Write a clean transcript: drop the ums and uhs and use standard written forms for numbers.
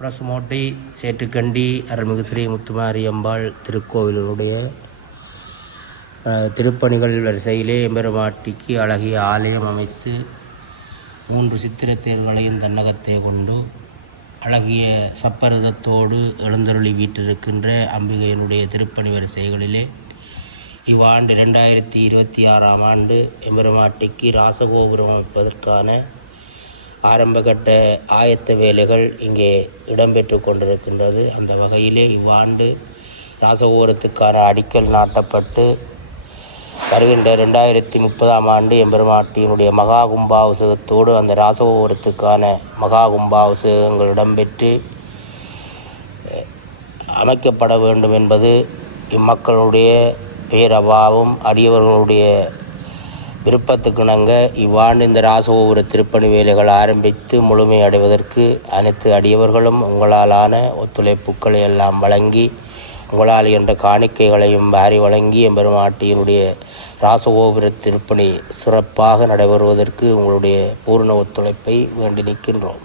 பிரசுமோட்டை சேட்டுக்கண்டி அருள்மிகு ஸ்ரீ முத்துமாரியம்பாள் திருக்கோவிலுடைய திருப்பணிகள் வரிசையிலே எம்பெருமாட்டிக்கு அழகிய ஆலயம் அமைத்து 3 சித்திர தேர்களையும் தன்னகத்தை கொண்டு அழகிய சப்பரதத்தோடு எழுந்தருளி வீற்றிருக்கின்ற அம்பிகையினுடைய திருப்பணி வரிசைகளிலே இவ்வாண்டு 2026ஆம் ஆண்டு எம்பெருமாட்டிக்கு ராசகோபுரம் அமைப்பதற்கான ஆரம்பகட்ட ஆயத்த வேலைகள் இங்கே இடம்பெற்று கொண்டிருக்கின்றது. அந்த வகையிலே இவ்வாண்டு ராசகோபுரத்துக்கான அடிக்கல் நாட்டப்பட்டு வருகின்ற 2030ஆம் ஆண்டு எம்பெருமாட்டியினுடைய மகா கும்பாபிஷேகத்தோடு அந்த ராசகோபுரத்துக்கான மகா கும்பாபிஷேகங்கள் இடம்பெற்று அமைக்கப்பட வேண்டும் என்பது இம்மக்களுடைய பேரவாவும் அடியவர்களுடைய விருப்பத்துக்கிணங்க இவ்வாண்டு இந்த ராசகோபுர திருப்பணி வேலைகள் ஆரம்பித்து முழுமை அடைவதற்கு அனைத்து அடியவர்களும் உங்களாலான ஒத்துழைப்புக்களை எல்லாம் வழங்கி உங்களால் என்ற காணிக்கைகளையும் வாரி வழங்கி எம்பெருமாட்டியினுடைய ராசகோபுர திருப்பணி சிறப்பாக நடைபெறுவதற்கு உங்களுடைய பூர்ண ஒத்துழைப்பை வேண்டி நிற்கின்றோம்.